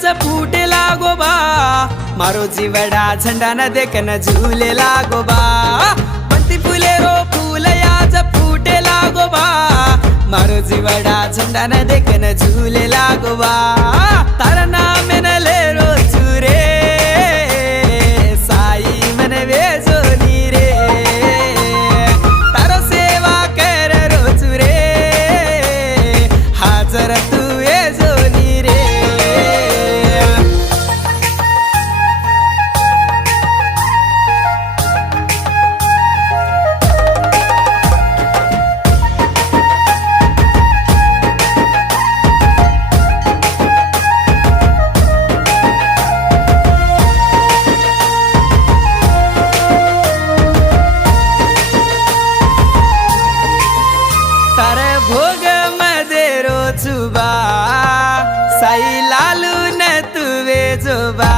आज फूटे लागो बा मारो जीवड़ा झंडा न देखन झूले लागो बा बंती फूले रो फूल आज फूटे लागो बा मारो जीवड़ा झंडा न देखन झूले लागो बा तारा नाम न ले रो चूरे साई मन वेजो नीरे तारो सेवा कर रो चूरे हाजर तू वेजो नीरे तारे भोग मध्ये रोचुबा साई लालू न तुवे जोबा